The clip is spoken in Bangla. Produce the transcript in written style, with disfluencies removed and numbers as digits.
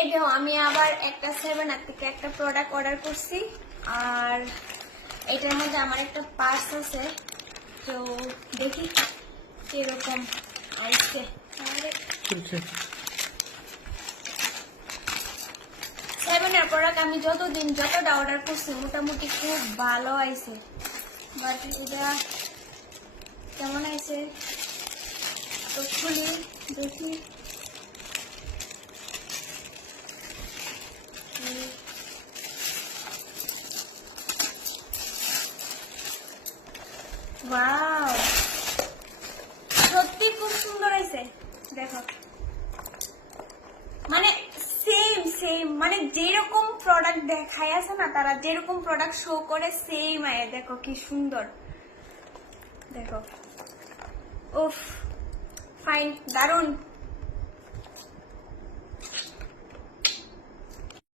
এই দেখো আমি আবার একটা 7 আপ থেকে একটা প্রোডাক্ট অর্ডার করছি, আর এটার মধ্যে আমার একটা পার্স আছে, তো দেখি কিরকম আসছে। 7 এর প্রোডাক্ট আমি যতটা অর্ডার করছি মোটামুটি খুব ভালো আইছে, বাট এটা কেমন আইছে তো খুলি দেখি। ওয়াও, সত্যি খুব সুন্দর হয়েছে। দেখো মানে সেম মানে যেরকম প্রোডাক্ট দেখায় আছে না, তারা যেরকম প্রোডাক্ট শো করে সেম আয়। দেখো কি সুন্দর, দেখো উফ ফাইন, দারুন।